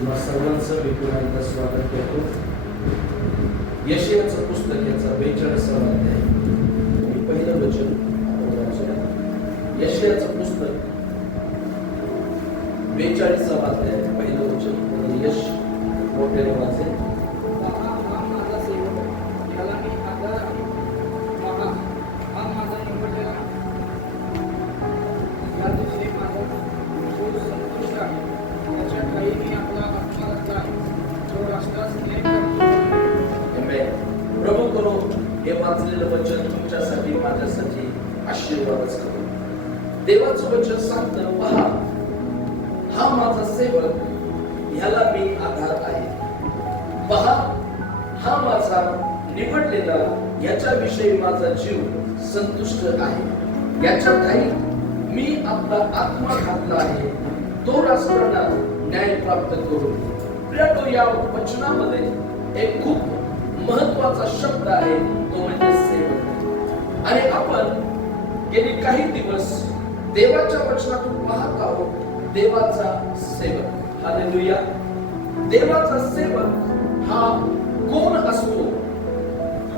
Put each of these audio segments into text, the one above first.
तुम्हा सर्वांचं मी पुन्हा एकदा स्वागत करतो. यशायाचं पुस्तक याचा 42वा अध्याय आणि पहिलं वचन आपण वाचूया. यशायाचं पुस्तक 42वा अध्याय पहिलं वचन आणि यश मोठ्याने वाचेल. प्रभू करो हे वाचलेलं वचन तुमच्यासाठी माझ्यासाठी आशीर्वादच करो. देवाचं वचन सांगतं, पहा हा माझा सेवक, ह्याला मी आधार आहे. पहा हा माझा निवडलेला, याच्याविषयी माझा जीव संतुष्ट आहे. याच्या ठाई मी आपला आत्मा घातला आहे, तो राष्ट्रांना न्याय प्राप्त करू. प्रियानो, या वचनामध्ये एक खूप महत्वाचा शब्द आहे, तो म्हणजे सेवक. आणि आपण गेली काही दिवस देवाच्या वचनातून पाहत आहोत देवाचा सेवक. हालेलुया. देवाचा सेवक हा कोण असतो?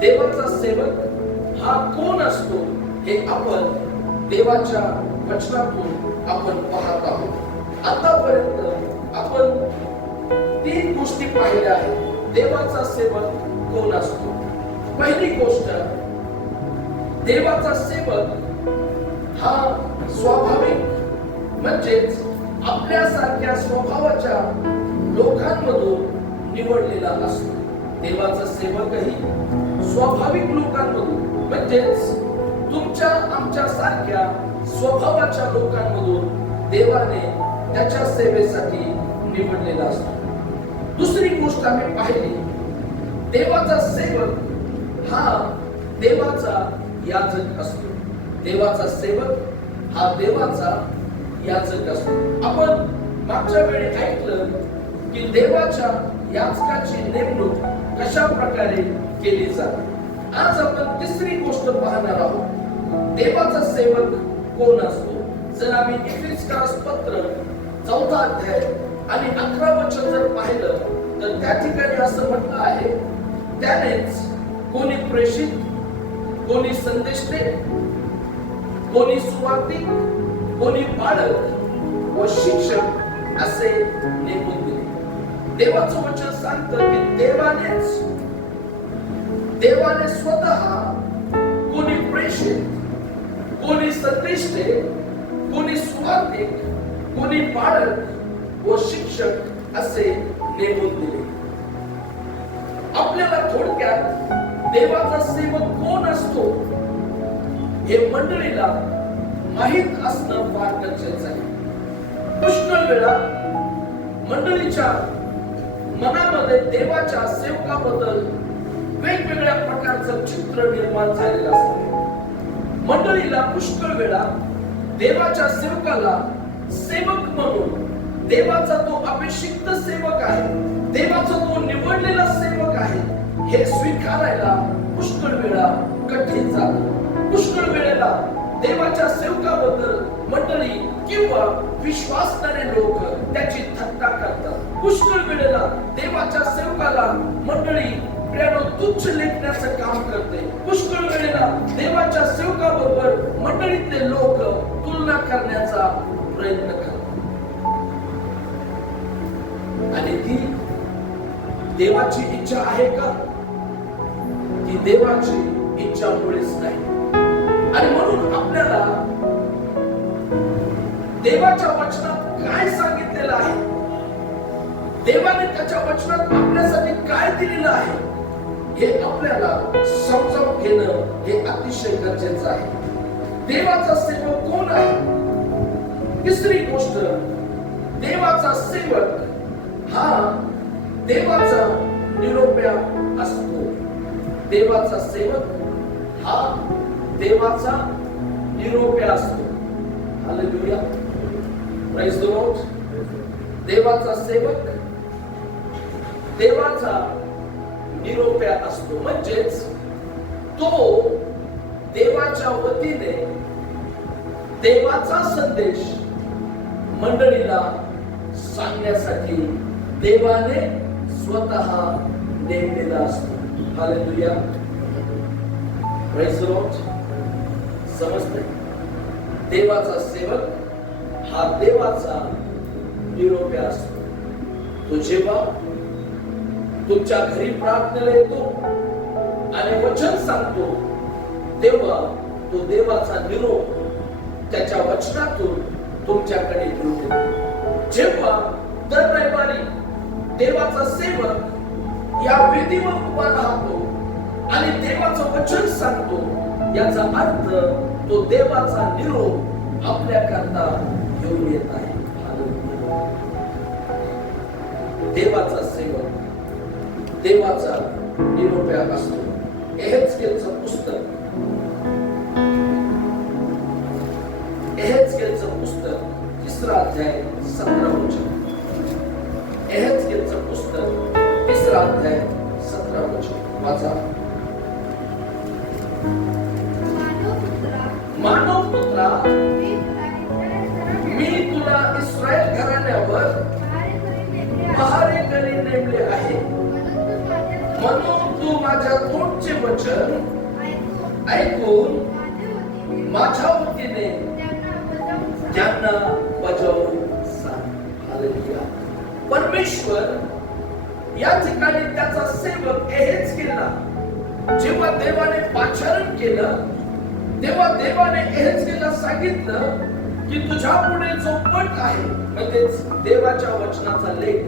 देवाचा सेवक हा कोण असतो हे आपण देवाच्या वचनातून आपण पाहत आहोत. आतापर्यंत आपण 3 गोष्टी पाहिल्या आहेत. देवाचा सेवक कोण असतो? पहिली गोष्ट, देवाचा सेवक हा स्वाभाविक म्हणजेच आपल्यासारख्या स्वभावाच्या लोकांमधून निवडलेला असतो. देवाचा सेवकही स्वाभाविक लोकांमधून म्हणजेच तुमच्या आमच्या सारख्या स्वभावाच्या लोकांमधून देवाने त्याच्या सेवेसाठी निवडलेला असतो. दुसरी गोष्ट आम्ही पाहिली, देवाचा सेवक हा देवाचा याजक असतो. देवाचा सेवक हा देवाचा याजक असतो. आपण मागच्या वेळी ऐकलं की देवाच्या याजकाची नेमणूक कशा प्रकारे केली जाते. आज आपण तिसरी गोष्ट पाहणार आहोत, देवाचा सेवक कोण असतो. जर आम्ही एफेसकरास पत्र 4 अध्याय आणि 11 वचन जर पाहिलं तर त्या ठिकाणी असं म्हटलं आहे, त्यानेच कोणी प्रेषित, कोणी संदेष्टे, कोणी सुवार्तिक, कोणी पालक व शिक्षक असे नेमून दिले. देवाचं वचन सांगतं की देवाने स्वतः कोणी प्रेषित, कोणी संदेष्टे, कोणी सुवार्तिक, कोणी पालक व शिक्षक असे नेमून दिले. आपल्याला थोडक्यात देवाचा सेवक कोण असतो हे मंडळीला माहित असणं फार गरजेचं आहे. पुष्कळ वेळा मंडळीच्या मनामध्ये देवाच्या सेवकाबद्दल वेगवेगळ्या प्रकारचं चित्र निर्माण झालेलं असतं. मंडळीला पुष्कळ वेळा देवाच्या सेवकाला सेवक म्हणून, देवाचा तो अभिषिक्त सेवक आहे, देवाचा तो निवडलेला सेवक आहे, हे स्वीकारायला पुष्कळ वेळा कठीण जातं. पुष्कळ वेळेला देवाच्या सेवकाबद्दल मंडळी किंवा विश्वासणारे लोक त्याची थट्टा करतात. पुष्कळ वेळेला देवाच्या सेवकाला मंडळी प्रियानो तुच्छ लेखण्याचं काम करते. पुष्कळ वेळेला देवाच्या सेवकाबरोबर मंडळीतले लोक तुलना करण्याचा प्रयत्न करतात. आणि ती देवाची इच्छा आहे का? ती देवाची इच्छा मुळेच नाही. आणि म्हणून आपल्याला देवाच्या वचनात काय सांगितलेलं आहे, देवाने त्याच्या वचनात आपल्यासाठी काय दिलेलं आहे, हे आपल्याला समजावून घेणं हे अतिशय गरजेचं आहे. देवाचा सेवक कोण आहे? तिसरी गोष्ट, देवाचा सेवक हा देवाचा निरोप्या असतो. देवाचा सेवक हा देवाचा निरोप्या असतो. Hallelujah, praise the Lord. देवाचा सेवक देवाचा निरोप्या असतो, म्हणजेच तो देवाच्या वतीने देवाचा संदेश मंडळीला सांगण्यासाठी देवाने स्वतः नेमलेला असतो. Hallelujah, praise the Lord. समजते? देवाचा सेवक हा देवाचा निरोप असतो. तो जेव्हा तुमच्या घरी प्रार्थनेला येतो आणि वचन सांगतो, तेव्हा तो देवाचा निरोप त्याच्या वचनातून तुमच्याकडे घेऊन येतो. जेव्हा दर रविवारी देवाचा सेवक या वेदीवर उभा राहतो आणि देवाचं वचन सांगतो, याचा अर्थ तो देवाचा निरोप आपल्याकरता घेऊन येत आहे. देवाचा सेवक देवाचा निरोप असतो. एहेजकेलचं पुस्तक, एहेजकेलचं पुस्तक 3रा अध्याय 17 वचन. एहेजकेलचं पुस्तक 3रा अध्याय 17 वचन वाचा. मानव पुत्रा, मी तुला इस्रायल घराण्यावर पहारेकरी नेमले आहे, म्हणून तू माझ्या तोंडचे वचन ऐकून माझ्या वतीने त्यांना बजावून सांग. हालेलुया. परमेश्वर या ठिकाणी त्याचा सेवक एहेजकेलला जेव्हा देवाने पाचारण केलं, तेव्हा देवाने एहेजकेलला सांगितलं की तुझ्या पुढे जो पट आहे, म्हणजेच देवाच्या वचनाचा लेख,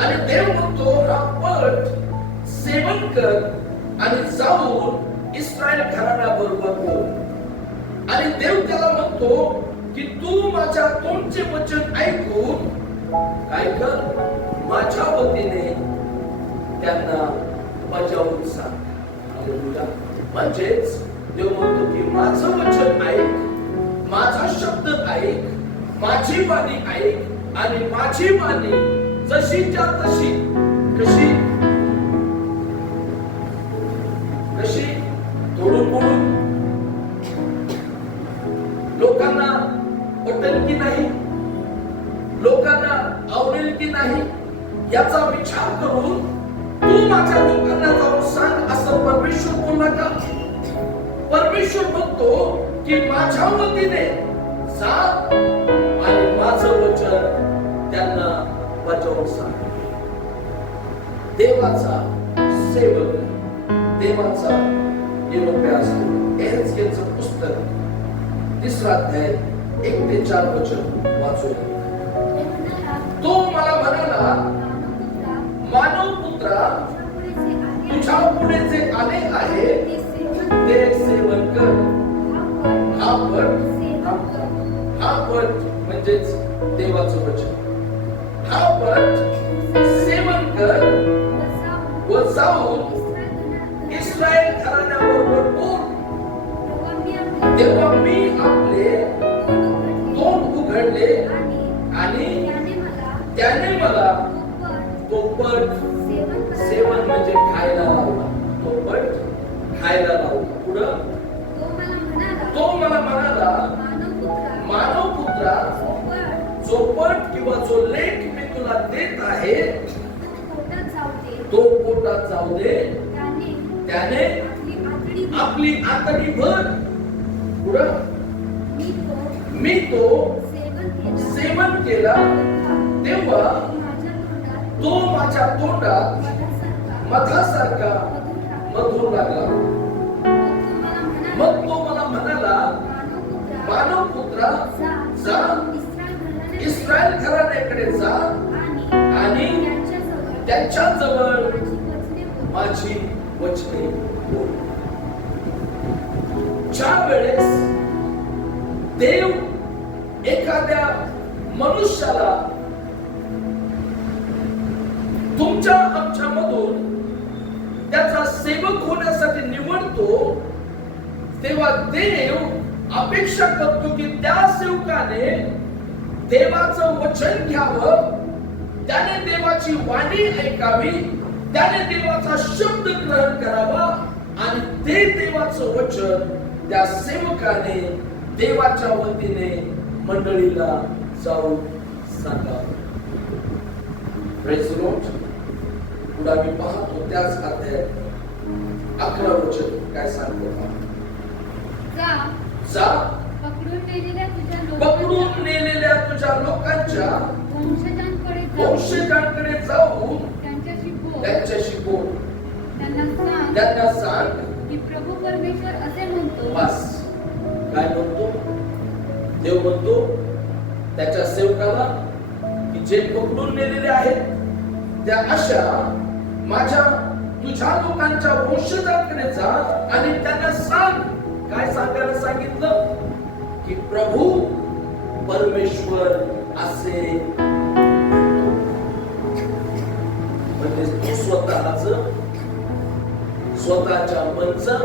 आणि देव म्हणतो हा पट सेवन कर आणि जाऊन इस्रायल घराण्याबरोबर बोल. आणि देव त्याला म्हणतो की तू माझ्या तोंडचे वचन ऐकून काय कर, माझ्या वतीने त्यांना बजावून सांग. हालेलुया. म्हणजेच देव म्हणतो की माझं वचन ऐक, माझा शब्द ऐक, माझी वाणी ऐक, आणि माझी वाणी जशीच्या तशी कशी कशी तोडून मोडून लोकांना पटेल की नाही, लोकांना आवडेल की नाही, याचा विचार करून तू माझ्या लोकांना जाऊन सांग, असं परमेश्वर बोलला का? परमेश्वर म्हणतो की माझ्या वतीने जा आणि माझं वचन त्यांना बजावून सांग. देवाचा सेवक देवाचा निरोप असतो. एहेजकेलचं पुस्तक 3रा अध्याय 1 ते 4 वचन वाचूया. तो मला म्हणाला, मानव पुत्रा, तुझ्या पुढे जे आले आहे ते सेवन कर. हा पट म्हणजेच देवाचं वचन. हा पट सेवन कर व जाऊन इस्रायल घराण्याबरोबर बोल. तेव्हा मी आपले तोंड उघडले आणि त्याने मला तो पट सेवन म्हणजे खायला लावला. तो पट खायला लावला. पुढं तो मला म्हणाला, मानव पुत्रा, जो पट किंवा जो लेख मी तुला देत आहे तो पोटात जाऊ दे, त्याने आपली आतडी भर. पुढं मी तो सेवन केला तेव्हा तो माझ्या तोंडात मधासारखा मधुर लागला. मग तो मला म्हणाला, मानव पुत्रा, जा इस्रायल घराण्याकडे जा आणि त्यांच्या जवळ माझी वचने बोल. ज्या वेळेस देव एखाद्या मनुष्याला तुमच्या आमच्या मधून त्याचा सेवक होण्यासाठी निवडतो, तेव्हा देव अपेक्षा करतो की त्या सेवकाने देवाचं वचन घ्यावं, त्याने देवाची वाणी ऐकावी, त्याने देवाचा शब्द ग्रहण करावा आणि ते देवाचं वचन त्या सेवकाने देवाच्या वतीने मंडळीला जाऊन सांगावं. Praise Lord. पुढे आम्ही पाहतो त्याच अध्यायात 11 वचन काय सांगतो. जा पकडून नेलेल्या तुझ्या लोकांच्या वंशजांकडे जाऊन त्यांच्याशी बोल. त्यांना सांग की प्रभू परमेश्वर असे म्हणतो. बस काय म्हणतो देव म्हणतो त्याच्या सेवकाला की जे पकडून नेलेले आहेत त्या अशा माझ्या तुझ्या लोकांच्या वंशजांकडे जा आणि त्यांना सांग. काय सांगायला सांगितलं की प्रभू परमेश्वर असे म्हणजे तू स्वतःच्या मनचं,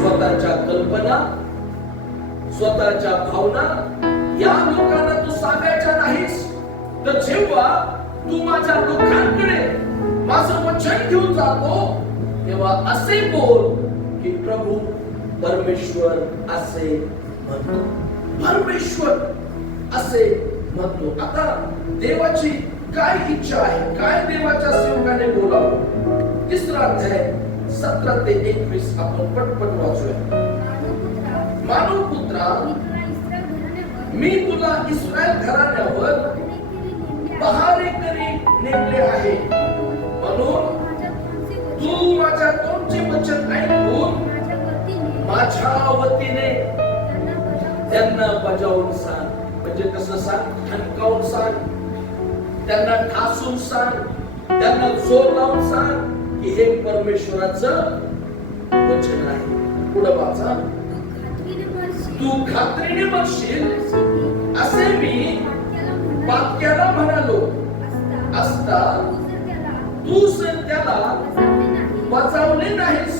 स्वतःच्या कल्पना, स्वतःच्या भावना या लोकांना तू सांगायच्या नाहीस. तर जेव्हा तू माझ्या लोकांकडे माझं वचन घेऊन जातो तेव्हा असे बोल की प्रभू परमेश्वर असे म्हणतो. परमेश्वर असे म्हणतो. आता देवाची काय इच्छा आहे, काय देवाच्या सेवकाने बोलावं. 3 अध्याय 17 ते 21 आपण पटपट वाचूया. मानवपुत्रा, मी तुला इस्रायल घराण्यावर पहारेकरी नेमले आहे, म्हणून तू माझ्या तोंडचे वचन ऐकून माझ्या वतीने त्यांना बजावून सांग. म्हणजे कसं सांग, ठणकावून सांग, त्यांना ठासून सांग, त्यांना जोर लावून सांग की हे परमेश्वराचं वचन आहे. पुढे वाचा. तू खात्रीने म्हणशील असे मी वाक्याला म्हणालो असता तू जर त्याला बजावले नाहीस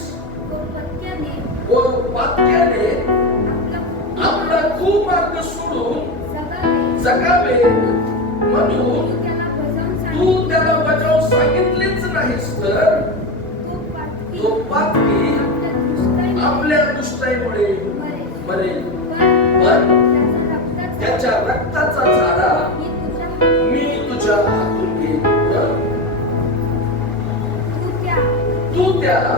व वाक्याने आपला कुमार्ग सोडून जगावे म्हणून तू त्याला बजावून सांगितलेच नाहीस तर तो पापी आपल्या दुष्टाईमुळे मरेल. पण त्याच्या रक्ताचा झाडा मी तुझ्या हातून घेईन. तू त्याला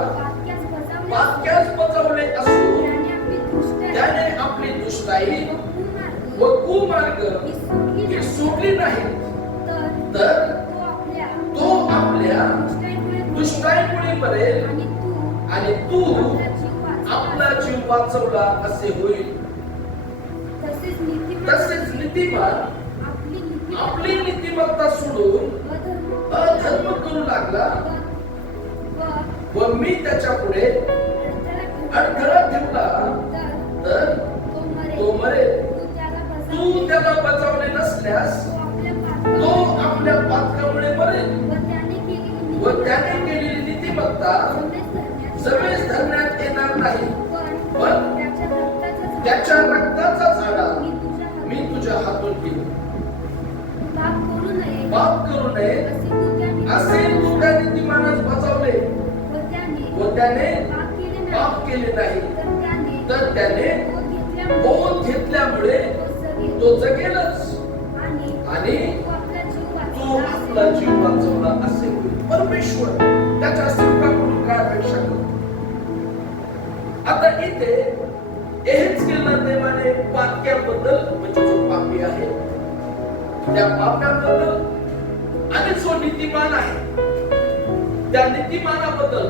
वाक्यास बजावले असून त्याने आपली दुष्टाई व कुमार्ग ही सोडली नाही तर तो आपल्या दुष्टाईमुळे मरेल आणि तू आपला जीव वाचवला असे होईल. तसेच नीतिमान आपली नीतिमत्ता सोडून अधर्म करू लागला व मी त्याच्या पुढे अडथळा ठेवला तर तो मरेल. तू त्याला बचावले नसल्यास तो आपल्या पातकामुळे मरेल व त्याने केलेली नीतिमत्ता समेस धरण्यात येणार नाही. पण त्याच्या रक्ताचा झाडा मी तुझ्या हातून घेईन. पाप करू नये असे तू त्या नीतिमानास बचावले व त्याने पाप केले नाही तर त्याने बोध घेतल्यामुळे तो जगेलच आणि तू आपला जीव वाचवला असे होईल. परमेश्वर त्याच्या सेवकाकडून काय अपेक्षा करतो. आता इथे एहेजकेलला देवाने वाक्याबद्दल म्हणजे जो पापी आहे त्या पाप्याबद्दल आणि जो नीतिमान आहे त्या नीतिमानाबद्दल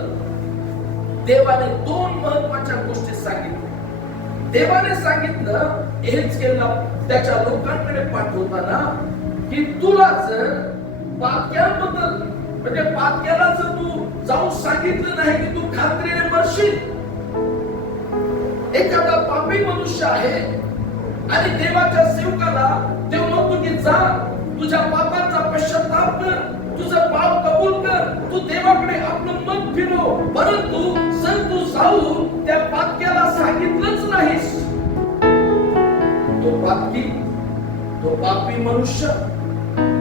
देवाने 2 महत्वाच्या गोष्टी सांगितल्या. देवाने सांगितलं एहेजकेलला त्याच्या लोकांकडे पाठवताना की तुला जर पाप्याबद्दल म्हणजे पाप्याला जर तू जाऊन सांगितलं नाही की तू खात्रीने मरशील. एखादा पापी मनुष्य आहे आणि देवाच्या सेवकाला देव म्हणतो की जा तुझ्या पापाचा पश्चाताप कर, तुझं पाप कबूल कर, तू देवाकडे आपलं मन फिरव. परंतु जर तू जाऊन त्या पाप्याला सांगितलंच नाहीस तो पापी मनुष्य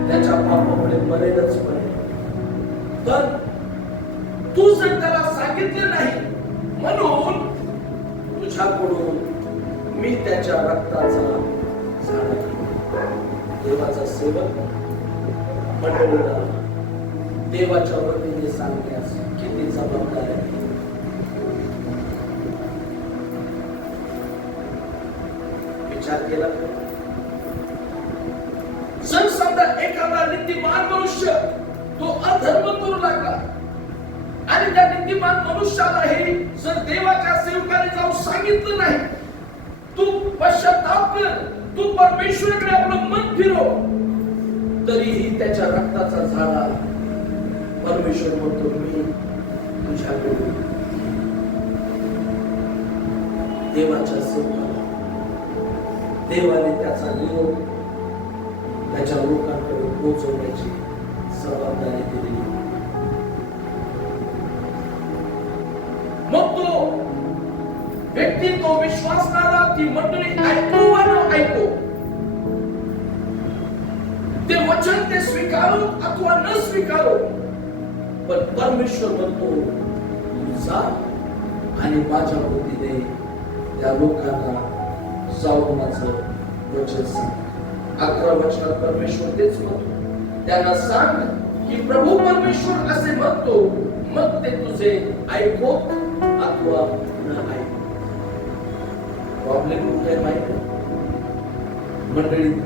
त्याच्या पापामुळे मरेलच मरेल. पण तू जर त्याला सांगितलं नाही म्हणून तुझ्याकडून मी त्याच्या रक्ताचा झाडा. देवाचा सेवक मंडळीला देवाच्या वतीने सांगण्यास किती जबाबदार आहे. विचार केला जर समजा एखादा नीतिमान मनुष्य तो अधर्म करू लागला आणि त्या नीतिमान मनुष्याला हे जर देवाच्या सेवकाने जाऊन सांगितलं नाही, तू पश्चाताप कर, तू परमेश्वराकडे आपलं मन फिरव, तरीही त्याच्या रक्ताचा झाडा परमेश्वर म्हणतो मी तुझ्याकडे. देवाच्या सेवकाला देवाने त्याचा निरोप त्याच्या लोकांकडे पोहोचवण्याची जबाबदारी दिली. मग तो व्यक्ती तो विश्वासणारा ती मंडळी ऐकू वा न ऐकू, ते वचन ते स्वीकारो अथवा न स्वीकारो, पण परमेश्वर म्हणतो जा आणि माझ्या वतीने त्या लोकांना जाऊन माझं वचन सांग. 11 वचनात परमेश्वर तेच म्हणतो, त्यांना सांग की प्रभू परमेश्वर असे म्हणतो, मग ते तुझे ऐको अथवा न ऐको. प्रॉब्लेम कुठे माहिती मंडळीत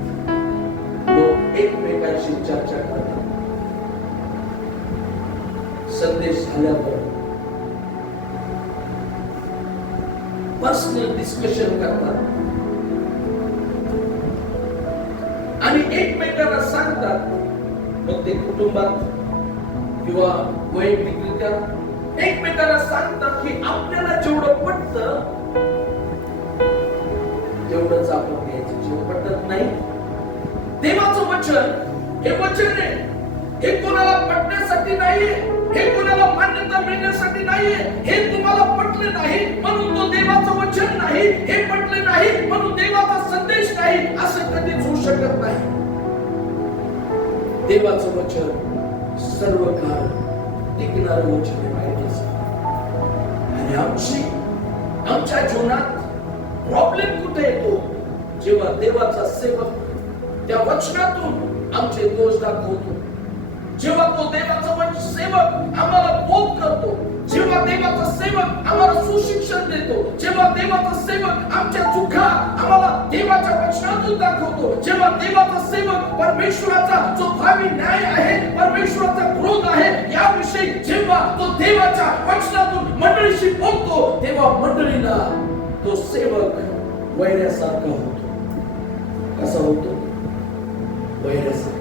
लोक एकमेकांशी चर्चा करतात, संदेश झाल्यावर पर्सनल डिस्कशन करतात आणि एकमेकांना सांगतात. मग ते कुटुंबात किंवा वैयक्तिकरित्या एकमेकांना सांगतात की आपल्याला जेवढं पटतं तेवढंच आपण घ्यायचं, जेवढं पटत नाही. देवाचं वचन हे वचन आहे, हे कोणाला पटण्यासाठी नाहीये, हे कोणाला मान्यता मिळण्यासाठी नाहीये. हे तुम्हाला पटले नाही म्हणून तो देवाचं वचन नाही, हे पटले नाही म्हणून देवाचा संदेश नाही, असं कधीच होऊ शकत नाही. देवाचं वचन सर्व काळ टिकणारं वचन आहे माहितीच. आणि आमच्या जीवनात प्रॉब्लेम कुठे येतो, जेव्हा देवाचा सेवक त्या वचनातून आमचे दोष दाखवतो, जेव्हा तो देवाचा सेवक आम्हाला बोध करतो, जेव्हा देवाचा सेवक आम्हाला सुशिक्षण देतो, जेव्हा देवाचा सेवक आमच्या चुका आम्हाला देवाच्या वचनातून दाखवतो, जेव्हा देवाचा सेवक परमेश्वराचा जो भावी न्याय आहे, परमेश्वराचा क्रोध आहे याविषयी जेव्हा तो देवाच्या वचनातून मंडळीशी बोलतो, तेव्हा मंडळीला तो सेवक वैऱ्यासारखा होतो. कसा होतो? वैऱ्यासारखा.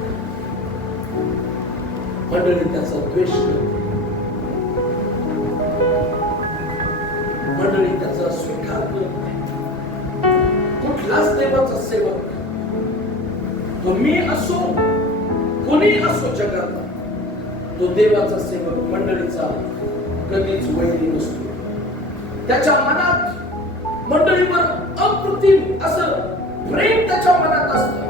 मंडळी त्याचा द्वेष करते, मंडळी त्याचा स्वीकार करते. कुठलाच देवाचा सेवक, तो मी असो कोणी असो जगात, तो देवाचा सेवक मंडळीचा कधीच वैरी नसतो. त्याच्या मनात मंडळीवर अप्रतिम असं प्रेम त्याच्या मनात असतं,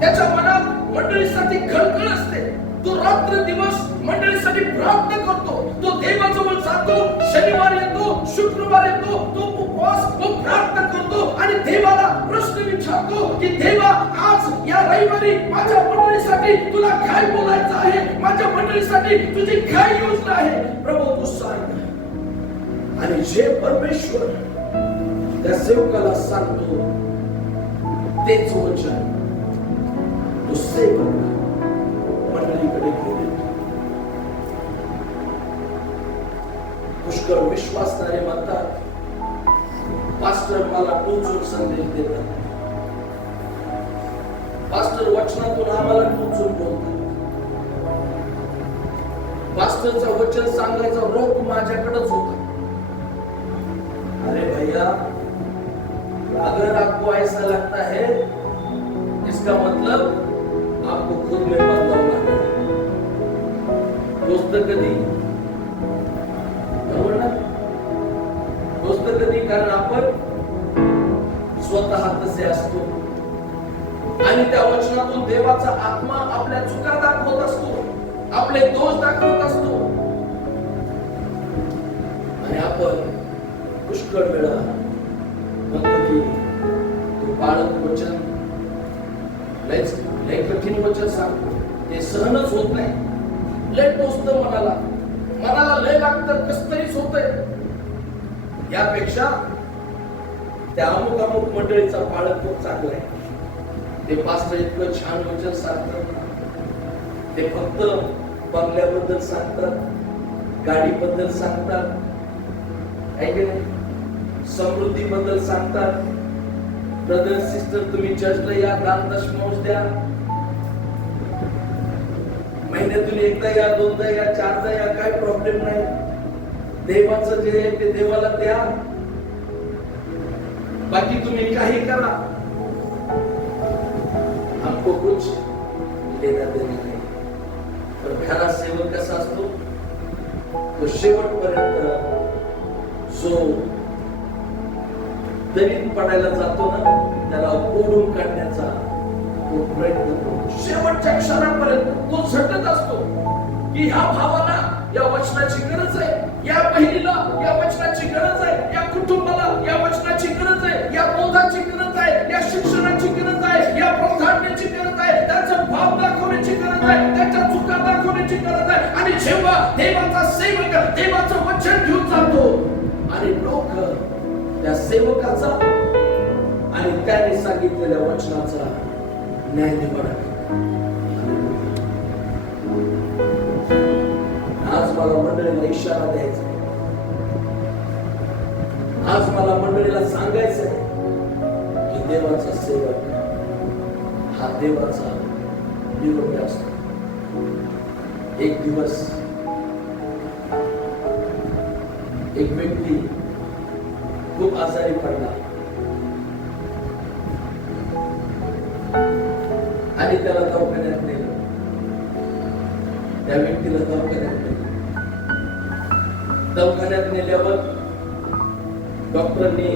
त्याच्या मनात मंडळीसाठी खळखळ असते. तो रात्र दिवस मंडळीसाठी प्रार्थना करतो, तो देवाजवळ जातो, शनिवार येतो, शुक्रवार येतो, तो उपवास तो प्रार्थना करतो आणि देवाला प्रश्न विचारतो की देवा आज या रविवारी माझ्या मंडळीसाठी तुला काय बोलायचं आहे, माझ्या मंडळीसाठी तुझी काय योजना आहे प्रभू तू सांग. आणि जे परमेश्वर त्या सेवकाला सांगतो तेच वचन तो सेवक मंडळीकडे घेऊन येतो. पुष्कळ विश्वासणारे म्हणतात पास्टर मला टोचून संदेश देतात, पास्टर वचनातून आम्हाला टोचून बोलतात, पास्टरचं वचन सांगायचा रोग माझ्याकडेच होता. अरे भैया, अगर आपको ऐसा लगता है इसका मतलब आपको खुद में बदलाव लाना है. दोस्त कधी बरोबर ना, दोस्त कधी, कारण आपण स्वतः तसे असतो आणि त्या वचनातून देवाचा आत्मा आपल्या चुका दाखवत असतो, आपले दोष दाखवत असतो आणि आपण पुष्कळ वेळा म्हणतो की तो बाळक वचन लय कठीण वचन सांगतो, ते सहनच होत नाही. लय टोचतं मनाला लय लागतं, कस तरीच होतंय. यापेक्षा त्या अमुक मंडळीचा पाळक खूप चांगला आहे. ते पास्टर इतकं छान वचन सांगतात. ते फक्त बंगल्याबद्दल सांगतात, गाडीबद्दल सांगतात, आहे की नाही, समृद्धीबद्दल सांगतात. ब्रदर सिस्टर तुम्ही चर्चला या, दान दशमांश द्या, महिन्यातून एकदा या, दोनदा या, चारदा या, काय प्रॉब्लेम नाही. देवाचं जे आहे ते देवाला द्या, बाकी तुम्ही काही करा, हमको कुछ लेना देना नाही. पण खरा सेवक कसा असतो, तो शेवटपर्यंत जो दरीत पडायला जातो ना, त्याला ओढून काढण्याचा तो प्रयत्न करतो. शेवटच्या क्षणापर्यंत तो झटत असतो की ह्या भावाला या वचनाची गरज आहे, या बहिणीला या वचनाची गरज आहे, या कुटुंबाला या वचनाची गरज आहे, या बोधाची गरज आहे, या शिक्षणाची गरज आहे, या प्राधान्याची गरज आहे, त्याचा भाव दाखवण्याची गरज आहे, त्याच्या चुका दाखवण्याची गरज आहे. आणि जेव्हा देवाचा सेवक देवाचं वचन घेऊन जातो आणि लोक त्या सेवकाचा आणि त्याने सांगितलेल्या वचनाचा न्याय निवडा. आज मला मंडळीला इशारा द्यायचा आहे, आज मला मंडळीला सांगायचं आहे की देवाचा सेवक हा देवाचा निरोप असतो. एक दिवस एक व्यक्ती खूप आजारी पडला आणि त्याला दवाखान्यात नेलं. त्या व्यक्तीला दवाखान्यात नेल्यावर डॉक्टरांनी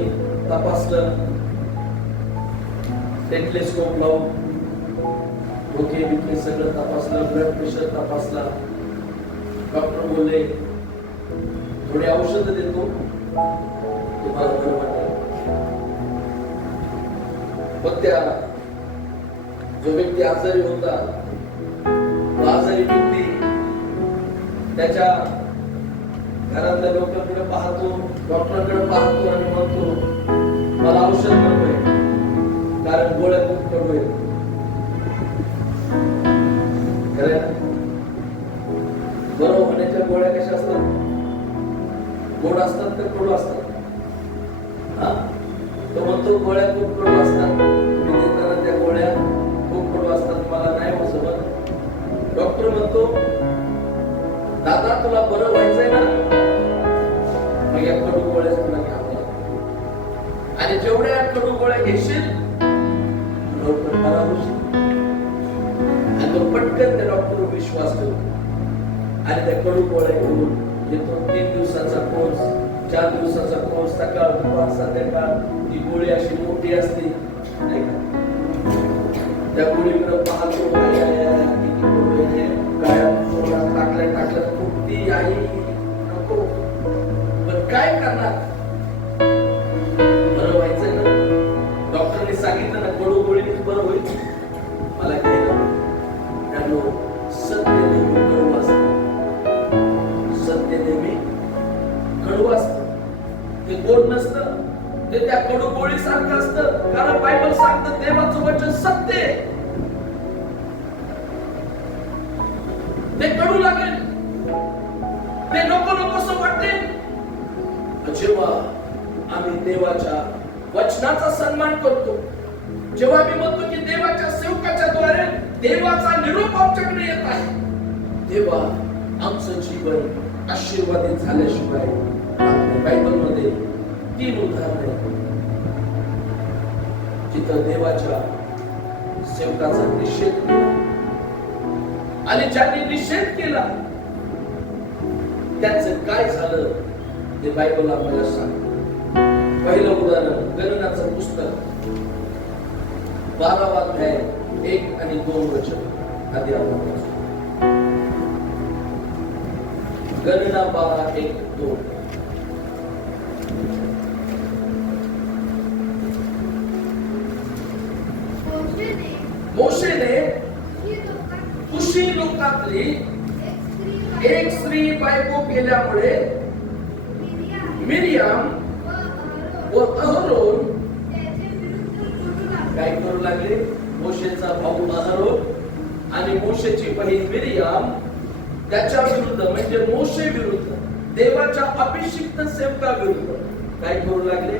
तपासलं, टेटलेस्कोप लावून डोके बिके सगळं तपासलं, ब्लड प्रेशर तपासला. डॉक्टर बोलले थोडी औषध देतो, तुम्हाला बरं वाटेल. मग त्या जो व्यक्ती आजारी होता, तो आजारी व्यक्ती त्याच्या घरातल्या लोकांकडे पाहतो, डॉक्टरांकडे पाहतो आणि म्हणतो मला औषध नकोय, कारण गोळ्या खूप कडू आहेत. बरं होण्याच्या गोळ्या कशा असतात, गोड असतात का कडू असतात? तो म्हणतो गोळ्या खूप कडू असतात, मी देताना त्या गोळ्या खूप कडू असतात, मला नाही हो जमत. डॉक्टर म्हणतो दादा तुला बरं व्हायचंय ना, मग या कडू गोळ्या तुला घ्यावं लागतात. आणि जेवढ्या कडू गोळ्या घेशील लवकर बरा होशील. आणि तो पटकन त्या डॉक्टरवर विश्वास ठेवतो आणि त्या कडू गोळ्या घेऊन येतो. 3 दिवसाचा कोर्स, 4 दिवसाचा कोर्स, सकाळ दुपार संध्याकाळ. ती गोळी अशी मोठी असते, त्या गोळीकडे पाहतो, टाकल्या फुटती आई नको, पण काय करणार, बरं व्हायचंय ना. डॉक्टरने सांगितलं ना कडू गोळीनेच बरं होईल, मला घ्यायला. त्यानो सत्य नेहमी कडू असतं, सत्य नेहमी कडू असतं, ते गोड नसतं, ते त्या कडू गोळी सारखं असतं. कारण बायबल सांगतं देवाचं वचन सत्य आहे. ते कडू लागेल, ते नको नकोसं वाटते. जेव्हा आम्ही देवाच्या वचनाचा सन्मान करतो, जेव्हा आम्ही म्हणतो की देवाच्या सेवकाच्या द्वारे देवाचा निरोप आमच्याकडे येत आहे, तेव्हा आमचं जीवन आशीर्वादित झाल्याशिवाय बायबलमध्ये 3 उदाहरणे जिथं देवाच्या सेवकाचा निषेध केला आणि ज्यांनी निषेध केला त्याचं काय झालं ते बायबल आपल्याला सांगतं. पहिलं उदाहरण गणनाचं पुस्तक 12वा अध्याय 1 आणि 2 वचन. आधी आपण गणना 12:1-2. मोशेने खुशी स्त्री एक स्त्री बायको केल्यामुळे मिरियाम व अहरोन काय करू लागले? मोशेचा भाऊ अहरोन आणि मोशेची बहीण मिरियाम त्याच्या विरुद्ध म्हणजे मोशे विरुद्ध, देवाच्या अभिषिक्त सेवका विरुद्ध काय करू लागले?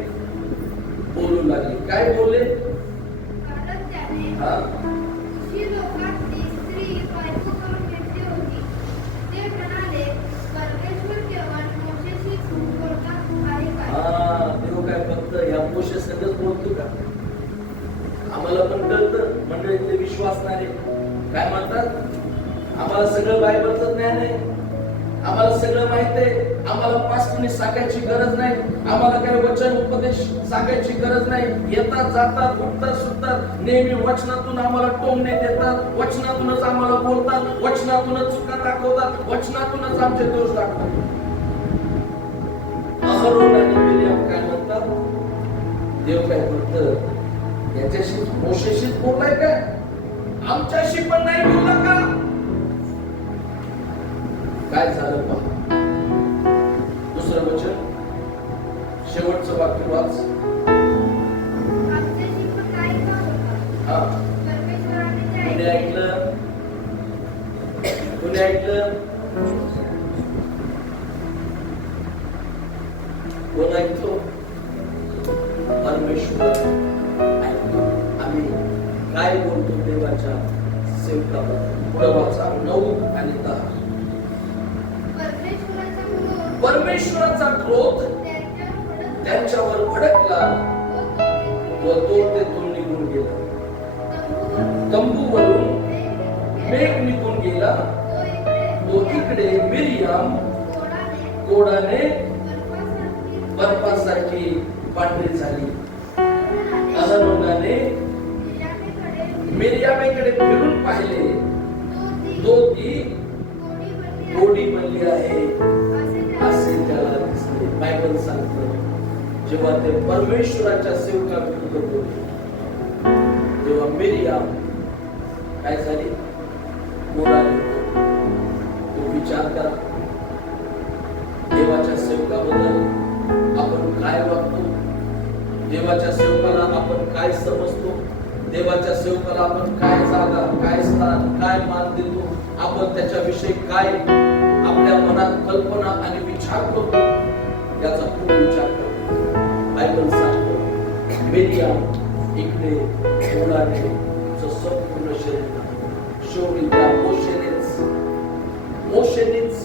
बोलू लागले. काय बोलले? कारण त्याने हा कुशी लोकांची स्त्री बायको करून घेतली होती. ते म्हणाले, परमेश्वर केवळ मोशेशीच बोलतात आहे काय? देव काय फक्त या मोशे संगच बोलतो का? आम्हाला पण कळतं, मंडळीतले विश्वास नाही. काय म्हणतात? आम्हाला सगळं बायबलचं ज्ञान आहे, आम्हाला सगळं माहित आहे, आम्हाला पास्टरनी सांगायची गरज नाही, आम्हाला काही वचन उपदेश सांगायची गरज नाही. येतात जातात उठतात सुटतात, नेहमी वचनातून आम्हाला टोमणे देतात, वचनातूनच आम्हाला बोलतात, वचनातूनच चुका दाखवतात, वचनातूनच आमचे दोष दाखवतात. अहरोन आणि मिरियाम काय म्हणतात? देव काय फक्त याच्याशी मोशेशीच बोललाय काय? आमच्याशी पण नाही बोलला का? काय झालं पहा. दुसरं वचन, शेवटचं वाक्य वाच. आमच्याशी पण काय का होता? हा परमेश्वराने ते कोणी ऐकले. ऐकलं? कोणी ऐकलं? कोण ऐकतो? परमेश्वर ऐकतो. आम्ही काय बोलतो देवाच्या सेवकाबद्दल? पुढे वाचा 9 आणि 10. परमेश्वराचा क्रोध त्यांच्यावर भडकला व तो तेथून निघून गेला. तंबूवरून मेघ निघून गेला, तो इकडे मिरियाम कोडाने बर्फासारखी पांढरी झाली. अहरोनाने मिरियामेकडे फिरून पाहिले, तो ती गोडी बनली आहे असे त्याला दिसले. बायबल सांगतो, जेव्हा ते परमेश्वराच्या सेवका विरुद्ध बोलले, तेव्हा मिरियाम काय झाली? बोलाली. तो विचार करा, देवाच्या सेवकाबद्दल आपण काय वागतो? देवाच्या सेवकाला आपण काय समजतो? देवाच्या सेवकाला आपण काय जागा, काय स्थान, काय मान देतो? आपण त्याच्याविषयी काय आपल्या मनात कल्पना आणि विचार करतो? याचा खूप विचार करतो. बायबल सांगतो, मिरियाम इकडे कोडाने संपूर्ण शरीर शेवटी त्या मोशेनेच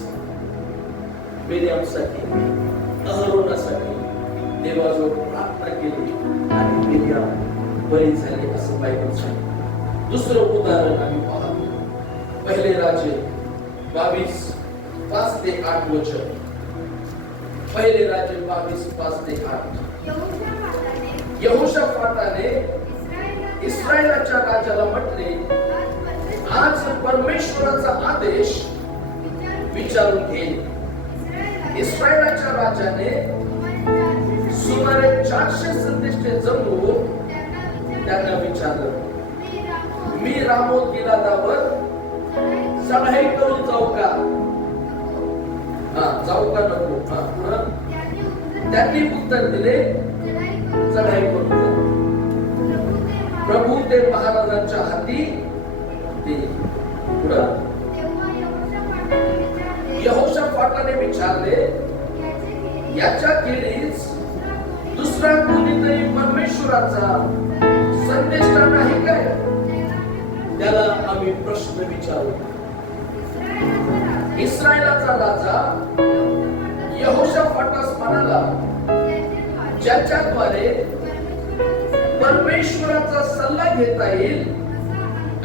मिरियामसाठी, अहरोनासाठी देवाजवळ प्रार्थना केली आणि मिरियाम बरी झाली असं बायबल सांगतो. दुसरं उदाहरण आम्ही पाहतो, पहिले राजे 22:5-8 वचन. पहिले राजे 22:5-8. यहोशाफाटाने इस्रायलाच्या राजाला म्हटले, आज परमेश्वराचा आदेश विचारून घे. इस्रायलाच्या राजाने सुमारे 400 संदेष्टे जमवून त्यांना विचारलं, मी रामोत गिलादावर चढाई करून जाऊ का? जाऊ का नको? त्यांनी उत्तर दिले, चढाई करून जा. प्रभू ते महाराजांच्या हाती देईल. यहोशाफाटाने विचारले, याच्या खेरीज दुसरा कोणीतरी परमेश्वराचा संदेष्टा नाही काय? त्याला आम्ही प्रश्न विचारू. इस्रायलाचा राजा यहोशाफाटास म्हणाला, ज्याच्याद्वारे परमेश्वराचा सल्ला घेता येईल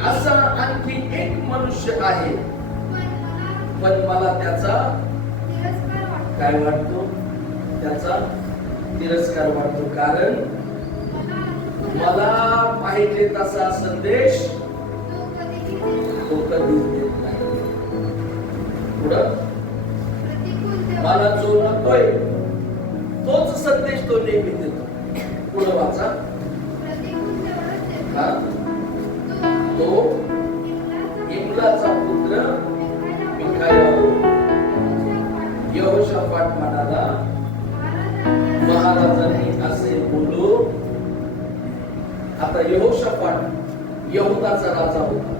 असा आणखी एक मनुष्य आहे, पण मला त्याचा काय वाटतो? त्याचा तिरस्कार वाटतो. कारण मला पाहिजे तसा संदेश तो कधीच देत नाही. पुढं मला जो नकोय तोच संदेश तो नेहमी देतो. पुढं वाचा. तो इम्लाचा पुत्र यहोशाफाट म्हणाला, महाराजांनी असे बोलू. आता यहोशाफाट यहुदाचा राजा होता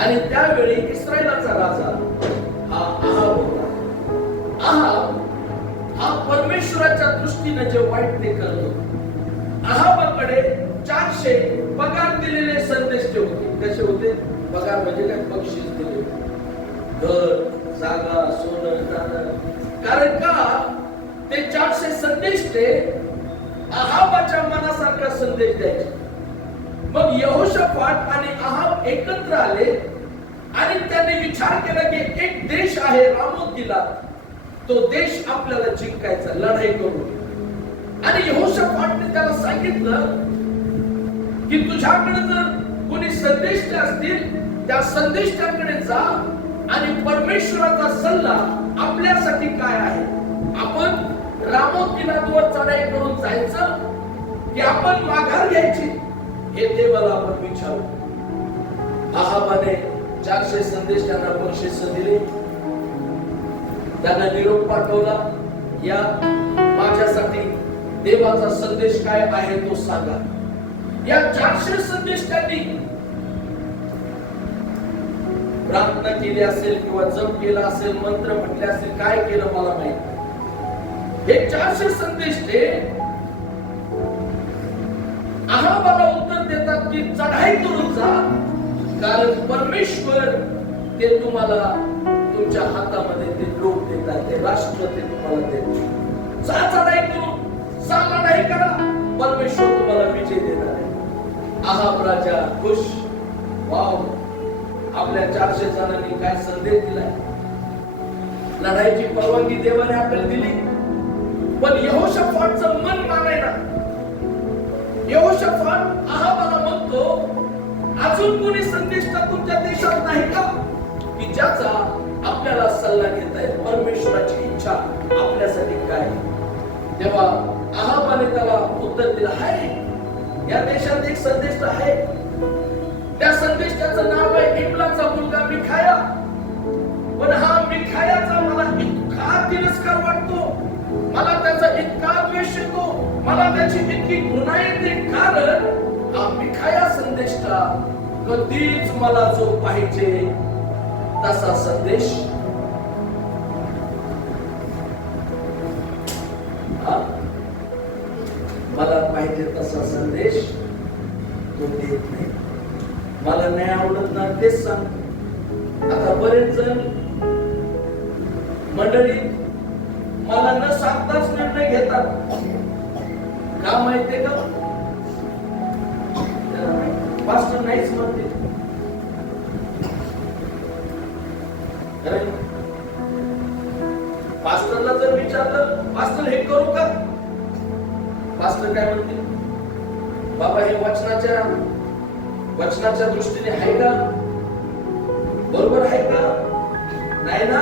आणि त्यावेळी इस्रायलाचा राजा हा आहाब होता. आहाब हा परमेश्वराच्या दृष्टीने जे वाईट ते करत होता. आहाबाकडे 400 पगार दिलेले संदेष्टे होते. कसे होते? पगार म्हणजे काय? बक्षीस दिले, घर, जागा, सोनं, नाणं. कारण का ते 400 संदेष्टे आहाबाच्या मनासारखा संदेश द्यायचे. मग यहोशाफाट आणि आहाब एकत्र आले आणि त्यांनी विचार केला की एक देश आहे रामोतीला, तो देश आपल्याला जिंकायचा, लढाई करून. आणि यहोशाफाटने त्याला सांगितलं की तुझ्याकडे जर कोणी संदेश असतील, त्या संदेशाकडे जा आणि परमेश्वराचा सल्ला आपल्यासाठी काय आहे. आपण रामोतीलावर चढाई करून जायचं की आपण माघार घ्यायची, हे देवाला आपण विचारू. आहाबाने 400 संदेशांना बक्षीस दिले. त्यांना निरोप पाठवला, या माझ्यासाठी देवाचा संदेश काय आहे तो सांगा. या 400 संदेशांनी प्रार्थना केली असेल किंवा जप केला असेल, मंत्र म्हटले असेल, काय केलं मला माहिती. हे 400 संदेष्टे आहाबाला उत्तर देतात की चढाई करून जा, कारण परमेश्वर ते तुम्हाला तुमच्या हातामध्ये ते लोक देतात, ते राष्ट्र ते तुम्हाला देतात. जा चढाई करून, जा लढाई करा, परमेश्वर तुम्हाला विजय देणार आहे. आहाब राजा खुश. वाव, आपल्या 400 जणांनी काय संदेश दिलाय. लढाईची परवानगी देवाने आपल्याला दिली. पण यहोशाफाटचं मन मानायला. यहोशाफाट आहाबाला म्हणतो, अजून कोणी संदेश तुमच्या देशात नाही का की ज्याचा आपल्याला सल्ला घेता येईल, परमेश्वराची इच्छा आपल्यासाठी काय. तेव्हा आहाबाने त्याला उत्तर दिलं, आहे या देशात एक संदेश आहे. त्या संदेशाचं नाव आहे इमलाचा मुलगा मिखाया. पण हा मिखायाचा मला इतका तिरस्कार वाटतो, मला त्याचा इतका द्वेष येतो, मला त्याची इतकी घृणा येते, कारण हा मिखाया संदेशा कधीच मला जो पाहिजे तसा संदेश मला पाहिजे तसा संदेश तो देत नाही. मला नाही आवडत ना तेच सांग. आता बरेच जण मंडळीत मला न सांगताच निर्णय घेतात. का माहितीये का? पास्टर नाहीच म्हणते. पास्टरला जर विचारलं, पास्टर हे करू का? पास्टर काय म्हणते? बाबा हे वचनाच्या दृष्टीने आहे का? बरोबर आहे का? नाही ना?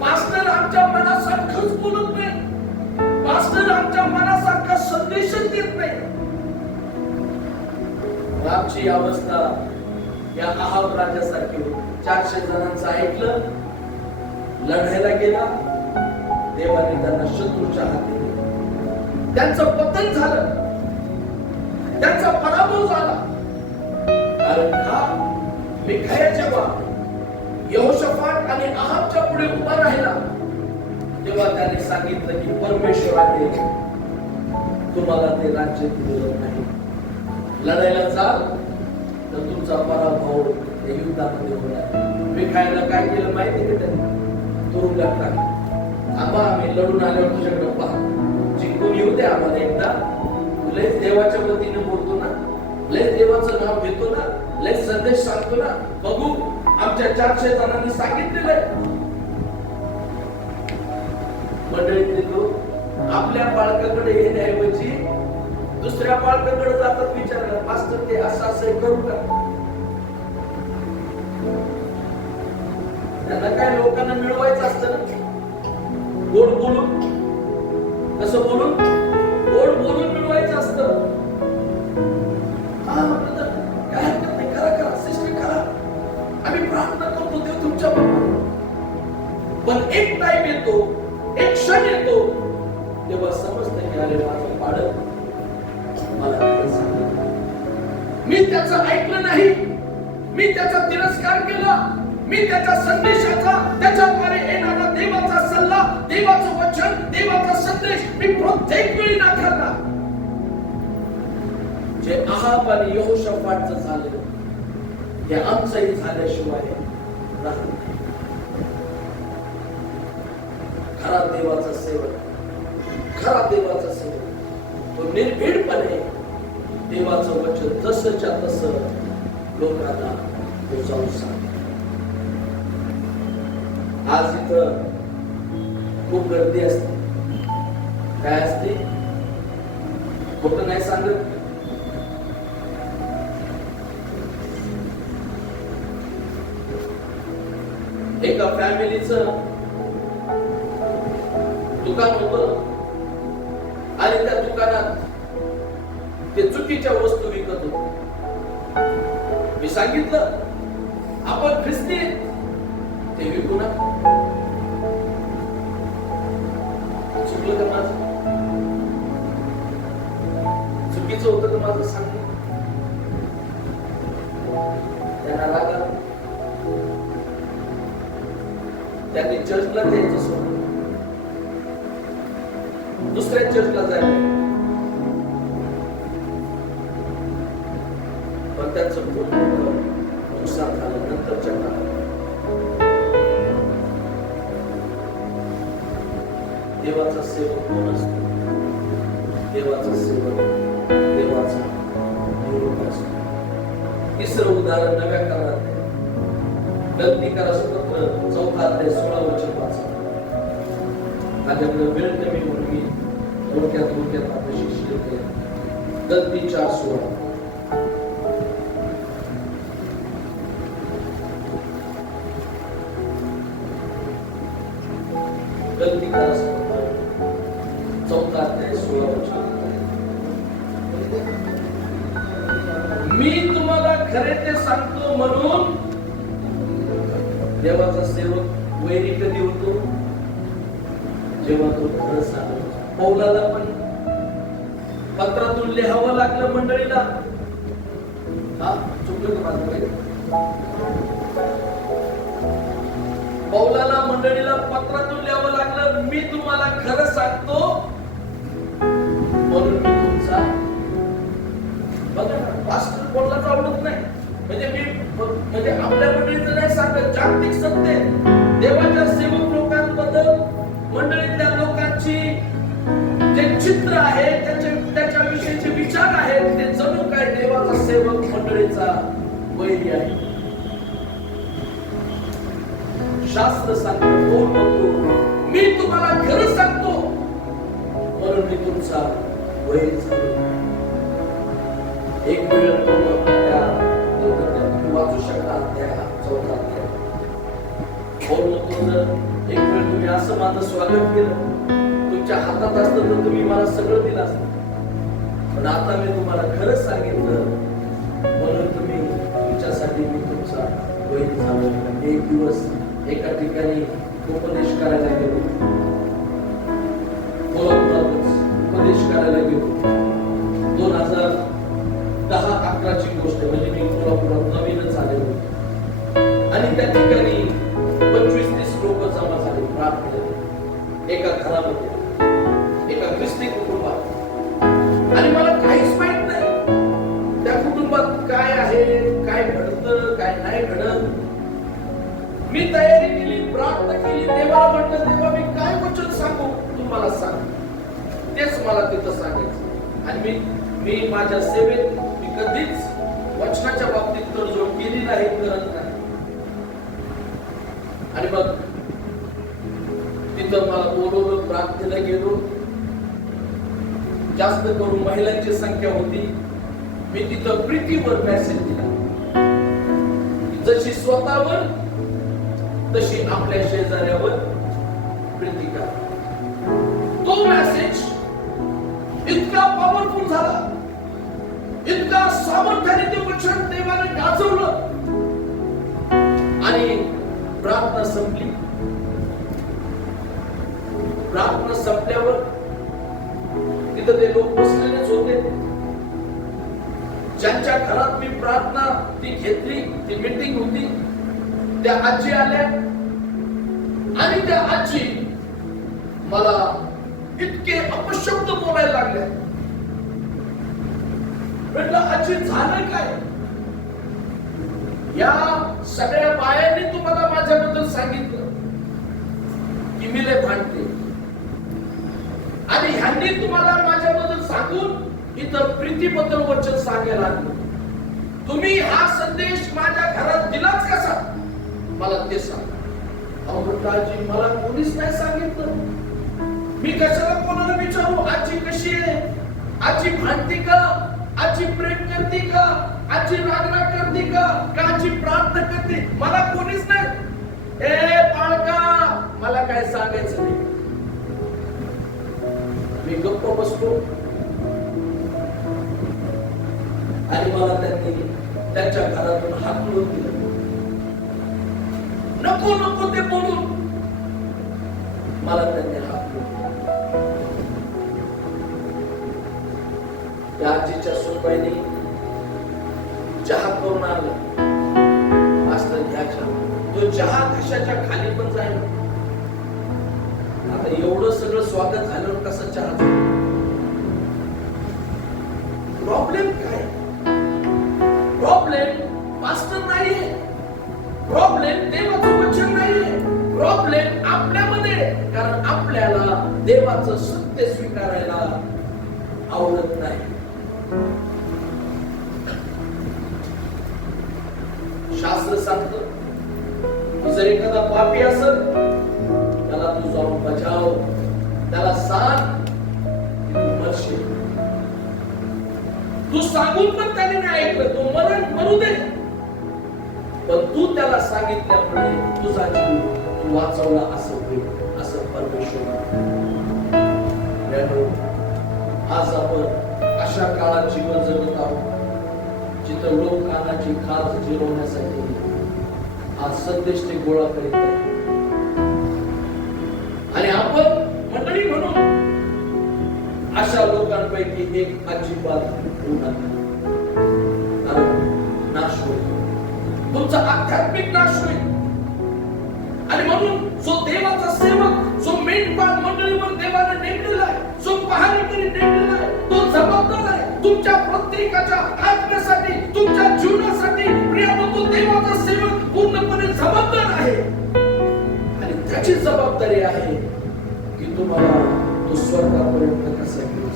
पास्टर आमच्या मनासारखंच बोलत नाही. पास्टर आमच्या मनासारखा संदेशच देत नाही. आमची अवस्था या आहाब राजासारखी होती. 400 जणांचं ऐकलं, लढायला गेला, देवाने त्यांना शत्रूच्या हाती दिलं. त्यांचं पतन झालं, त्यांचा पराभव झाला. कारण का? मिखाया जेव्हा यहोशाफाट आणि आहाबच्या पुढे उभा राहिला, तेव्हा त्याने सांगितलं की परमेश्वराने तुम्हाला ते राज्य दिलेलं नाही. लढायला जाल तर तुमचा पराभव युद्धामध्ये होणार. मिखायाला काय केलं माहिती का? त्यांनी तुरुंगात टाकलं. आम्हा आम्ही लढून आल्यावर तुझ्याकडे पहा, जिंकून येऊ दे आम्हाला एकदा. लयच देवाच्या वतीने बोलतो ना, लयच देवाचं नाव घेतो ना, लयच संदेश सांगतो ना, बघू आमच्या 400 जणांनी सांगितलेलं आहे. मंडळीतले लोक आपल्या बाळकाकडे येण्याऐवजी दुसऱ्या बाळकाकडे जातात विचारायला, पास्टर ते असं करू का? त्यांना काय लोकांना मिळवायचं असतं ना, गोड बोलून. कसं बोलून? गोड बोलून मिळवायचं असतं. काय हरकत नाही, करा सिस्टर करा, आम्ही प्रार्थना करू पण एक टाइम येतो, एक क्षण येतो, तेव्हा समजतं की अरे माझं पाडक मला काही सांगितलं, मी त्याचं ऐकलं नाही, मी त्याचा तिरस्कार केला, मी त्याच्या संदेशाचा, त्याच्याद्वारे येणारा देवाचा सल्ला, देवाचं वचन, देवाचा संदेश मी प्रत्येक वेळी नाकारला. जे आहाब आणि यहोशाफाटचं झालं ते आमचंही झाल्याशिवाय राहत नाही. खरा देवाचा सेवक, खरा देवाचा सेवक तो निर्भीडपणे देवाचं वचन जसंच्या तसं लोकांना पोचावून सांगतो. आज इथं खूप गर्दी असते. काय असते? खोटं नाही सांगत. एका फॅमिलीचं दुकान होतं आणि त्या दुकानात ते चुकीच्या वस्तू विकत होते. मी सांगितलं आपण ख्रिस्ती ते विकू नका. चुकलं का माझं? चुकीचं होतं का माझं? सांगितलं. त्यांना राग आला. त्यांनी चर्चला जायचं सोडलं, दुसऱ्या चर्चला जायला. पण त्यांचं खूप नुकसान झालं नंतरच्या काळात. देवाचा सेवक कोण असतो? देवाचा सेवक देवाचा निरोप असतो. तिसरं उदाहरण नव्या करारात गलतीकाराचं पत्र 4 अध्याय 16 वचन वाचा. माझ्याकडे वेळ कमी म्हणून मी थोडक्यात आपल्याशी शेअर केलं. गलती 4:16. गलतीकाराचं पत्र 4 अध्याय 16 वचन. मी तुम्हाला खरे ते सांगतो म्हणून देवाचा सेवक वैरी कधी होतो? जेव्हा तो खरं सांगतो. पौलाला पण पत्रातून लिहावं लागलं मंडळीला. चुकलं का माझं? पौलाला मंडळीला पत्रातून लिहावं लागलं, मी तुम्हाला खरं सांगतो म्हणून मी तुमचा. बघा ना, पास्टर पौलाच आवडत नाही. म्हणजे आपल्या मंडळीचं नाही सांगत, जागतिक सत्य देवाच्या सेवक लोकांबद्दल मंडळीतल्या लोकांची जे चित्र आहे, त्याच्या विषयीचे विचार आहेत, ते जणू काय देवाचा सेवक मंडळीचा वैरी आहे. शास्त्र सांगतं, कोण म्हणतो मी तुम्हाला खरं सांगतो म्हणून मी तुमचा वैरी झालो. एक वेळ वाचू शकता त्या 4 अध्याय. एक वेळ तुम्ही असं माझं स्वागत केलं, तुमच्या हातात असतं तर तुम्ही मला सगळं दिलं असतं, पण आता मी तुम्हाला खरंच सांगितलं म्हणून तुम्ही तुमच्यासाठी मी तुमचा वैरी झालो. एक दिवस एका ठिकाणी उपदेश करायला गेलो, उपदेश करायला गेलो. 2010-11ची गोष्ट, म्हणजे मी कोल्हापुरात नवीनच आलेलो आणि त्या ठिकाणी 25-30 लोक जमा झाले प्रार्थनेला एका घरामध्ये, एका ख्रिस्ती कुटुंबात. आणि मला काहीच माहित नाही त्या कुटुंबात काय आहे, काय घडतं, काय नाही घडत. मी तयारी केली, प्रार्थना केली, देवाला म्हटलं देवा मी काय वचन सांगू, तुम्हाला सांग. तेच मला तिथं सांगायचं. आणि मी माझ्या सेवेत मी कधीच वचनाच्या बाबतीत तडजोड केली नाही, करत नाही. आणि मग तिथं मला बोलवलं, प्रार्थनेला गेलो. जास्त करून महिलांची संख्या होती. मी तिथं प्रीतीवर मेसेज दिला, जशी स्वतःवर तशी आपल्या शेजाऱ्यावर प्रीती करा. तो मेसेज इतका पॉवरफुल झाला, इतका सामर्थ्याने ते वचन देवाने गाजवलं. आणि प्रार्थना संपली संपल्यावर तिथं ते लोक बसलेलेच होते. ज्यांच्या घरात मी प्रार्थना ती घेतली, ती मीटिंग होती, त्या आजी आल्या आणि त्या आजी मला इतके अपशब्द बोलायला लागले. म्हटलं आजी झालं काय? या सगळ्या बायांनी तुम्हाला माझ्याबद्दल सांगितलं की मी लय भांडते, आणि ह्यांनी तुम्हाला माझ्याबद्दल सांगून इतर प्रीतीबद्दल वचन सांगायला लागलं. तुम्ही हा संदेश माझ्या घरात दिलाच कसा? मला ते सांगा. अहो म्हटलं आजी मला कोणीच नाही सांगितलं. मी कशाला कोणाला विचारू आजी कशी आहे, आजी भांडते का, आजी प्रेम करते का, आजी रागराग करते का, आजी प्रार्थना करते? मला कोणीच नाही. ए बाळका, मला काय सांगायचं नाही. मी गप्प बसतो आणि मला त्यांनी त्यांच्या घरातून हाकलून दिलं. नको नको ते बोलून मला त्यांनी हाकलून. त्या आजीच्या सुनबाईने चहा करून आणला. मास्तर घ्यायचा तो चहा कशाच्या खाली पण जाईल. आता एवढं सगळं स्वागत झाल्यावर कसं चहा? प्रॉब्लेम काय? प्रॉब्लेम मास्टर नाहीये, प्रॉब्लेम देवाचं वचन नाहीये, प्रॉब्लेम आपल्यामध्ये. कारण आपल्याला देवाचं सत्य स्वीकारायला आवडत नाही. शास्त्र सांगतं की जर एखादा पापी असेल त्याला तू जाऊन बचाव, त्याला सांग की तू मरशील. तू सांगून पण त्याने नाही ऐकलं, तो मरू दे. पण तू त्याला सांगितल्यामुळे तुझा जीव तू वाचवला असं होईल, असं परमेश्वर. आज आपण अशा काळात जीवन जगत आहोत जिथं लोक कानाची खाज जिरवण्यासाठी आज संदेश ते गोळा करीत आहेत. आणि आपण मंडळी म्हणून अशा लोकांपैकी एक अजिबात होऊ नका. कारण नाश होईल, तुमचा आध्यात्मिक नाश होईल. आणि म्हणून जो देवाचा सेवक, जो मेंढपाळ मंडळीवर देवाने नेमलेला आहे, जो पहारेकरी नेमलेला आहे, तो जबाबदार आहे तुमच्या प्रत्येकाच्या आत्म्यासाठी, तुमच्या जीवनासाठी. प्रियबंधू, देवाचा सेवक पूर्णपणे जबाबदार आहे. आणि त्याची जबाबदारी आहे की तुम्हाला तो स्वर्गापर्यंत कसा घेऊन,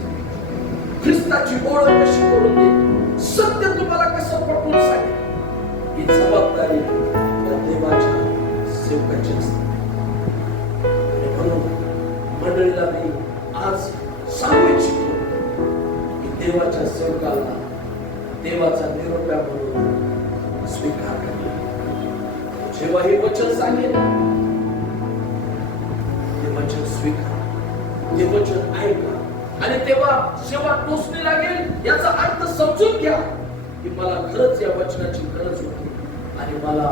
ख्रिस्ताची ओळख कशी करून देईल, सत्य तुम्हाला कसं पटवून सांगेल, ही जबाबदारी त्या देवाच्या सेवकाची असते. म्हणून मंडळीला मी आज सांगू इच्छितो की देवाच्या सेवकाला देवाचा निरोप्या म्हणून स्वीकार करा. जेव्हा हे वचन सांगेल ते वचन स्वीकार, ते वचन ऐका. आणि तेव्हा जेव्हा टोचणी लागेल याचा अर्थ समजून घ्या की मला खरंच या वचनाची गरज होती आणि मला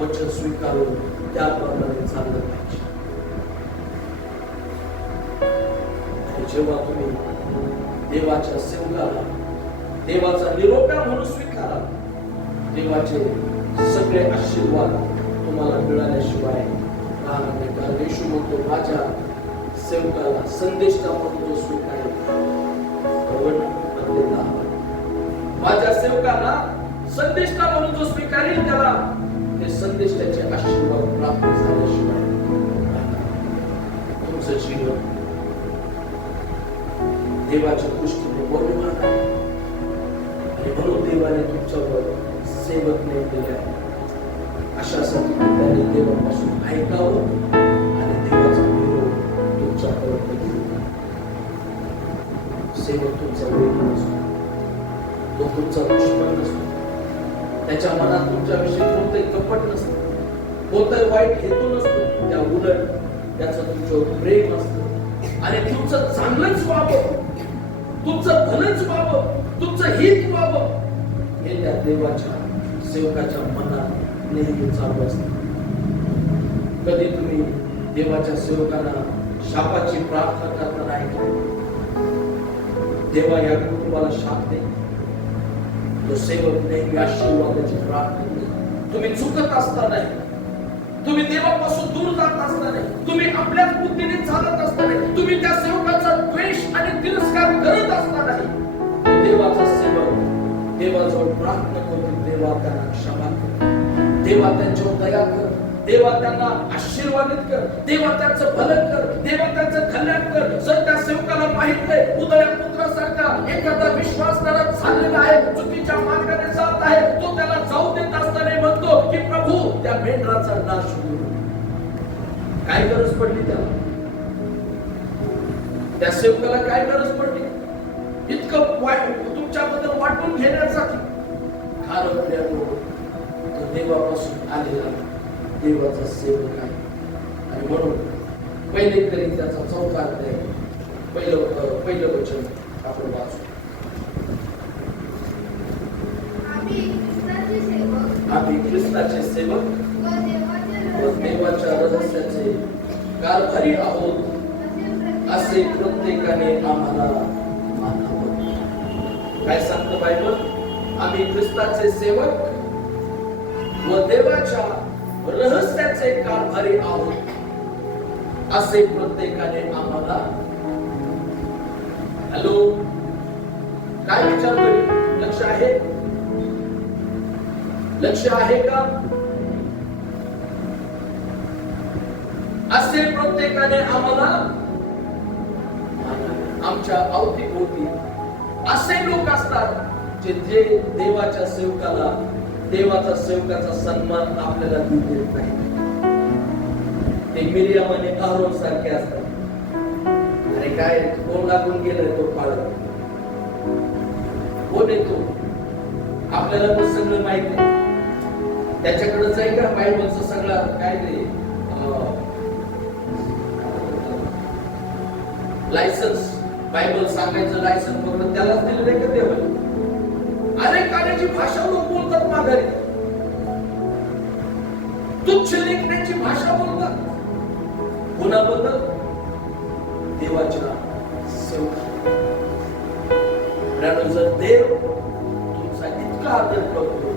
वचन स्वीकारून त्याप्रमाणे चाललं पाहिजे. आणि जेव्हा तुम्ही देवाच्या सेवकाला देवाचा निरोप्या म्हणून स्वीकारा, देवाचे सगळे आशीर्वाद तुम्हाला मिळाल्याशिवाय राहणार नाही. कारण येशू म्हणतो माझ्या सेवकाला संदेशता म्हणून तो स्वीकारेल. माझ्या सेवकाला संदेशता म्हणून जो स्वीकारेल त्याला ते संदेशाचे आशीर्वाद प्राप्त झाल्याशिवाय तुमचं जीवन देवाच्या दृष्टीने बहुमान आहे. आणि म्हणून देवाने तुमच्यावर सेवक नेमलेले आहे. अशासाठी त्याने देवापासून ऐकावं आणि देवाचा निरोप तुमच्यापर्यंत घेऊन. सेवक तुमचा वेळ नसतो, तो तुमचा दुश्मन नसतो. त्याच्या मनात तुमच्याविषयी कोणतंही कपट नसतं, कोणताही वाईट हेतू नसतो. त्या उलट त्याचं तुमच्यावर प्रेम असतं आणि तुमचं चांगलंच व्हावं, तुमचं भलंच व्हावं, तुमचं हित व्हावं हे त्या देवाच्या सेवकाच्या मनात नेहमी चालू असतं. कधी तुम्ही देवाच्या सेवकांना शापाची प्रार्थना करताना ऐकलं, देवा या कुटुंबाला शाप दे. तो सेवक नेहमी आशीर्वादाची प्रार्थना करतो. तुम्ही चुकत असताना, तुम्ही देवापासून दूर जात असताना, तुम्ही आपल्याच बुद्धीने चालत असताना, तुम्ही त्या सेवकाचा द्वेष आणि तिरस्कार करत असताना, देवाचा सेवक देवाजवळ प्रार्थना करतो, देवा त्यांना क्षमा कर, देवा त्यांच्यावर दया कर, देवा त्यांना आशीर्वादित कर, देवा त्यांचं भलं कर, देवा त्यांचं कल्याण कर. जर त्या सेवकाला माहित आहे उदया पुत्रासारखा एखादा विश्वासधारक चाललेला आहे, चुकीच्या मार्गाने जात आहे, तो त्याला जाऊ देत असताना म्हणतो की प्रभू त्या मेंढराचा नाश होऊ. काय गरज पडली त्याला? त्या सेवकाला काय गरज पडली इतकं तुमच्याबद्दल वाटून घेण्यासाठी? कारण तो देवापासून आलेला देवाचा सेवक आहे. आणि म्हणून पहिले तरी त्याचा 4था अध्याय पहिलं वचन आपण वाचू. आम्ही ख्रिस्ताचे सेवक व देवाच्या रहस्याचे कारभारी आहोत असे प्रत्येकाने आम्हाला मानावं. काय सांगतं बायबल? आम्ही ख्रिस्ताचे सेवक व देवाच्या रहस्याचे कारभारी आहोत असे प्रत्येकाने आम्हाला. हॅलो, काय विचारतोय? लक्ष आहे? लक्ष आहे का? असे प्रत्येकाने आम्हाला. आमच्या अवतीभोवती असे लोक असतात जे देवाच्या सेवकाला, देवाचा सेवकाचा सन्मान आपल्याला देत नाही. ते मिरियाम आणि अहरोन सारखे असतात. अरे काय कोण लागून गेलाय तो पाळत, कोण येतो? आपल्याला तर सगळं माहित आहे. त्याच्याकडेच आहे का बायबलचं सगळं काय ते लायसन्स, बायबल सांगायचं लायसन्स फक्त त्यालाच दिलं नाही का देवाने? अनेक कार्याची भाषा लोक बोलतात माघारी, तुच्छ लेखण्याची भाषा बोलतात. कोणाबद्दल? देवाच्या सेवकाबद्दल. जर देव तुमचा इतका आदर करतो,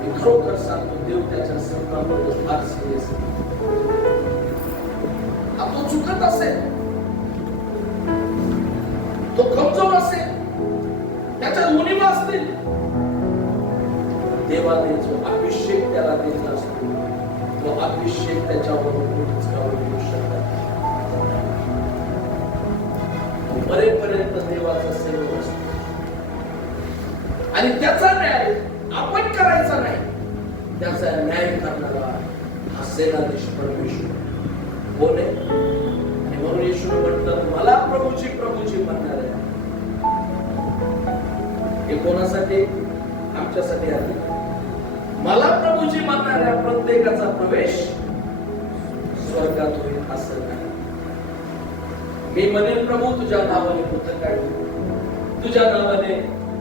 मी खरोखर सांगतो देव त्याच्या सेवकाबद्दल फार सिरियस आहे. तो चुकत असेल, तो कमजोर असेल, त्याच्या उणीवा असतील, देवाने जो अभिषेक त्याला दिला असतो तो अभिषेक त्याच्यावर कोणीच काढू देऊ शकत नाही. मरेपर्यंत देवाचा सेवक असतो आणि त्याचा न्याय आपण करायचा नाही, त्याचा न्याय करणारा हा सेनाधीश परमेश्वर कोण आहे? आणि म्हणून येशू म्हटलं मला प्रभूची प्रभूची म्हणणार आहे. हे कोणासाठी? आमच्यासाठी आहे. मला प्रभूजी म्हणणाऱ्या प्रत्येकाचा प्रवेश स्वर्गात होईल असं नाही. मी म्हणेन प्रभू तुझ्या नावाने पुत्र काढले, तुझ्या नावाने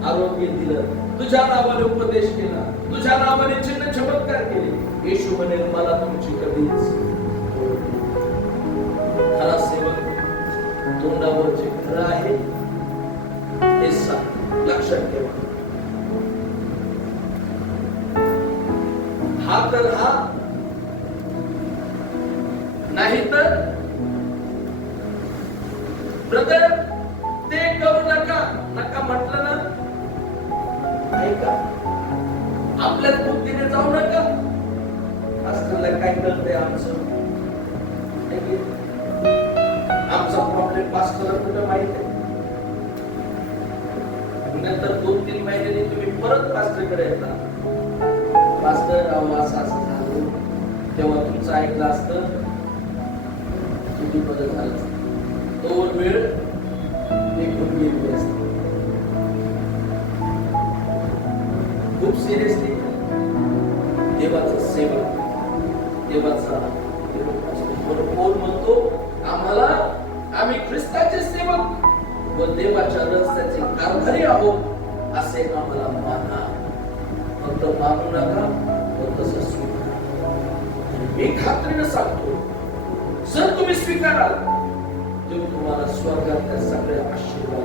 आरोग्य दिलं, तुझ्या नावाने उपदेश केला, तुझ्या नावाने चिन्ह चमत्कार केले. येशू म्हणेल मला तुमची कधीच. खरा सेवक तोंडावर जे खरं आहे ते सांग. लक्षात ठेवा, हा तर हा, नाही तर ब्रदर ते करू नका, नका म्हटलं ना, ऐका. आपल्याच बुद्धीने जाऊ नका. असलेलं काय करतंय आमचं? आमचा प्रॉब्लेम पास्टरला कुठं माहित आहे? नंतर 2-3 महिन्यांनी तुम्ही परत पास्टरकडे येता. पास्टर असं झालं, तेव्हा तुमचं ऐकलं असतं, किती बदल झाला, तो वेळ निघून गेली असते. खूप सिरियसली देवाचा सेवक, देवाचा कोण म्हणतो आम्हाला? आम्ही ख्रिस्ताचे सेवक व देवाच्या रहस्याचे कारभारी आहोत असे आम्हाला माना. फक्त मानू नका, व तसं स्वीकारा. मी खात्रीने सांगतो, जर तुम्ही स्वीकाराल तेव्हा तुम्हाला स्वर्गातल्या सगळ्या आशीर्वाद